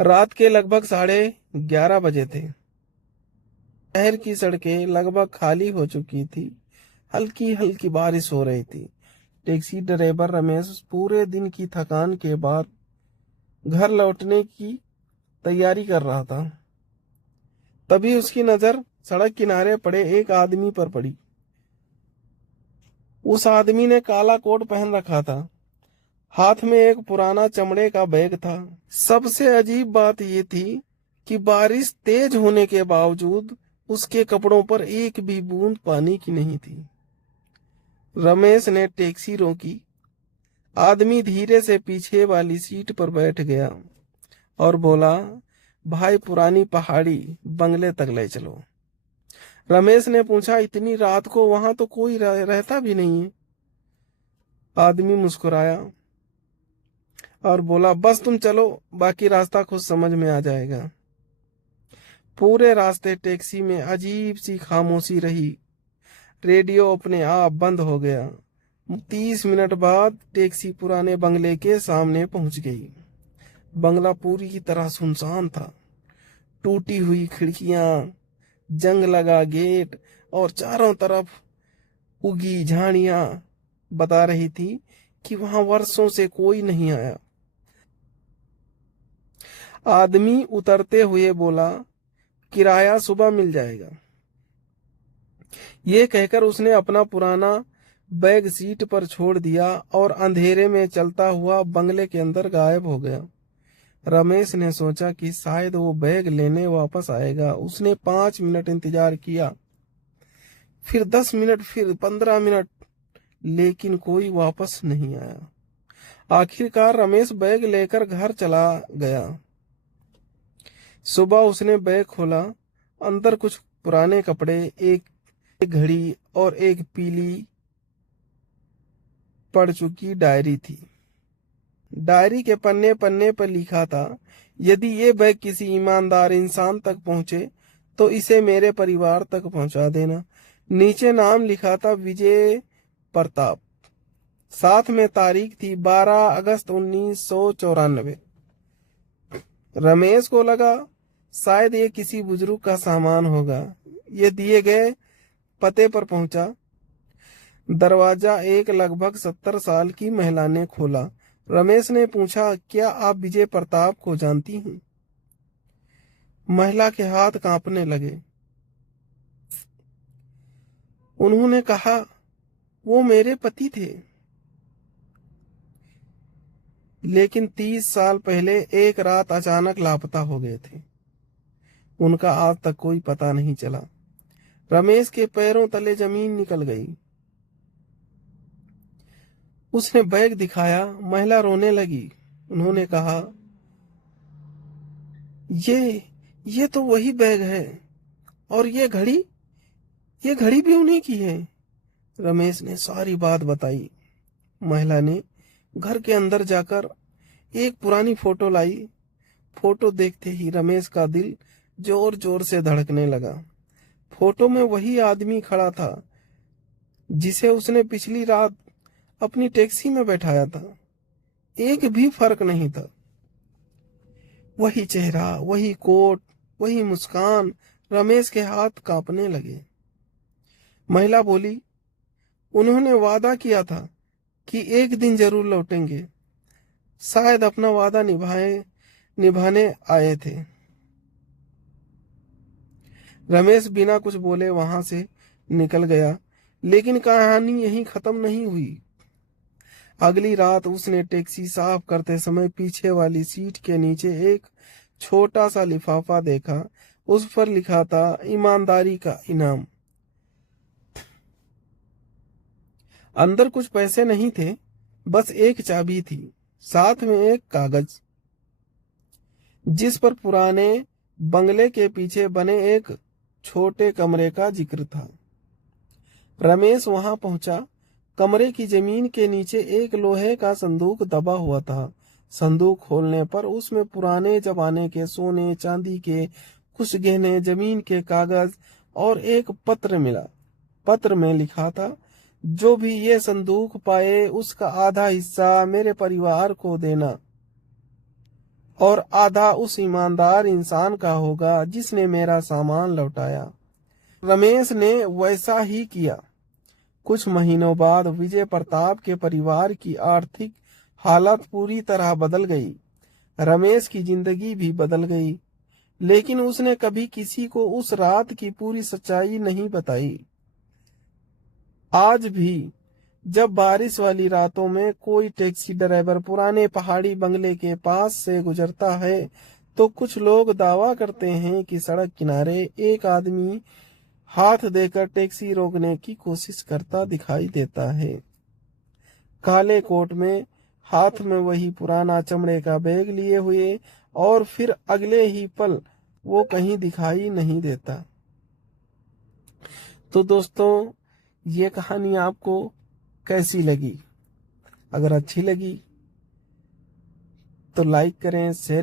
रात के लगभग 11:30 बजे थे। शहर की सड़कें लगभग खाली हो चुकी थी। हल्की हल्की बारिश हो रही थी। टैक्सी ड्राइवर रमेश पूरे दिन की थकान के बाद घर लौटने की तैयारी कर रहा था। तभी उसकी नजर सड़क किनारे पड़े एक आदमी पर पड़ी। उस आदमी ने काला कोट पहन रखा था। हाथ में एक पुराना चमड़े का बैग था। सबसे अजीब बात यह थी कि बारिश तेज होने के बावजूद उसके कपड़ों पर एक भी बूंद पानी की नहीं थी। रमेश ने टैक्सी रोकी। आदमी धीरे से पीछे वाली सीट पर बैठ गया और बोला, भाई पुरानी पहाड़ी बंगले तक ले चलो। रमेश ने पूछा, इतनी रात को वहां तो कोई रहता भी नहीं है। आदमी मुस्कुराया और बोला, बस तुम चलो, बाकी रास्ता खुद समझ में आ जाएगा। पूरे रास्ते टैक्सी में अजीब सी खामोशी रही। रेडियो अपने आप बंद हो गया। 30 मिनट बाद टैक्सी पुराने बंगले के सामने पहुंच गई। बंगला पूरी तरह सुनसान था। टूटी हुई खिड़कियां, जंग लगा गेट और चारों तरफ उगी झाड़ियां बता रही थी कि वहां वर्षों से कोई नहीं आया। आदमी उतरते हुए बोला, किराया सुबह मिल जाएगा। ये कहकर उसने अपना पुराना बैग सीट पर छोड़ दिया और अंधेरे में चलता हुआ बंगले के अंदर गायब हो गया। रमेश ने सोचा कि शायद वो बैग लेने वापस आएगा। उसने 5 मिनट इंतजार किया, फिर 10 मिनट, फिर 15 मिनट, लेकिन कोई वापस नहीं आया। आखिरकार रमेश बैग लेकर घर चला गया। सुबह उसने बैग खोला। अंदर कुछ पुराने कपड़े, एक घड़ी और एक पीली पड़ चुकी डायरी थी। डायरी के पन्ने पन्ने पर लिखा था, यदि ये बैग किसी ईमानदार इंसान तक पहुंचे तो इसे मेरे परिवार तक पहुंचा देना। नीचे नाम लिखा था, विजय प्रताप। साथ में तारीख थी 12 अगस्त 1994। रमेश को लगा शायद ये किसी बुजुर्ग का सामान होगा। ये दिए गए पते पर पहुंचा। दरवाजा एक लगभग 70 साल की महिला ने खोला। रमेश ने पूछा, क्या आप विजय प्रताप को जानती हैं? महिला के हाथ कांपने लगे। उन्होंने कहा, वो मेरे पति थे, लेकिन 30 साल पहले एक रात अचानक लापता हो गए थे। उनका आज तक कोई पता नहीं चला। रमेश के पैरों तले जमीन निकल गई। उसने बैग दिखाया। महिला रोने लगी। उन्होंने कहा, ये तो वही बैग है, और ये घड़ी भी उन्हीं की है। रमेश ने सारी बात बताई। महिला ने घर के अंदर जाकर एक पुरानी फोटो लाई। फोटो देखते ही रमेश का दिल जोर जोर से धड़कने लगा। फोटो में वही आदमी खड़ा था जिसे उसने पिछली रात अपनी टैक्सी में बैठाया था। एक भी फर्क नहीं था। वही चेहरा, वही कोट, वही मुस्कान। रमेश के हाथ कांपने लगे। महिला बोली, उन्होंने वादा किया था कि एक दिन जरूर लौटेंगे। शायद अपना वादा निभाने आए थे। रमेश बिना कुछ बोले वहां से निकल गया। लेकिन कहानी यहीं खत्म नहीं हुई। अगली रात उसने टैक्सी साफ करते समय पीछे वाली सीट के नीचे एक छोटा सा लिफाफा देखा। उस पर लिखा था, ईमानदारी का इनाम। अंदर कुछ पैसे नहीं थे, बस एक चाबी थी, साथ में एक कागज जिस पर पुराने बंगले के पीछे बने एक छोटे कमरे का जिक्र था। रमेश वहां पहुंचा। कमरे की जमीन के नीचे एक लोहे का संदूक दबा हुआ था। संदूक खोलने पर उसमें पुराने जमाने के सोने चांदी के कुछ गहने, जमीन के कागज और एक पत्र मिला। पत्र में लिखा था, जो भी ये संदूक पाए उसका आधा हिस्सा मेरे परिवार को देना। और आधा उस ईमानदार इंसान का होगा जिसने मेरा सामान लौटाया। रमेश ने वैसा ही किया। कुछ महीनों बाद विजय प्रताप के परिवार की आर्थिक हालत पूरी तरह बदल गई। रमेश की जिंदगी भी बदल गई, लेकिन उसने कभी किसी को उस रात की पूरी सच्चाई नहीं बताई। आज भी जब बारिश वाली रातों में कोई टैक्सी ड्राइवर पुराने पहाड़ी बंगले के पास से गुजरता है तो कुछ लोग दावा करते हैं कि सड़क किनारे एक आदमी हाथ देकर टैक्सी रोकने की कोशिश करता दिखाई देता है। काले कोट में, हाथ में वही पुराना चमड़े का बैग लिए हुए, और फिर अगले ही पल वो कहीं दिखाई नहीं देता। तो दोस्तों, ये कहानी आपको कैसी लगी? अगर अच्छी लगी तो लाइक करें, शेयर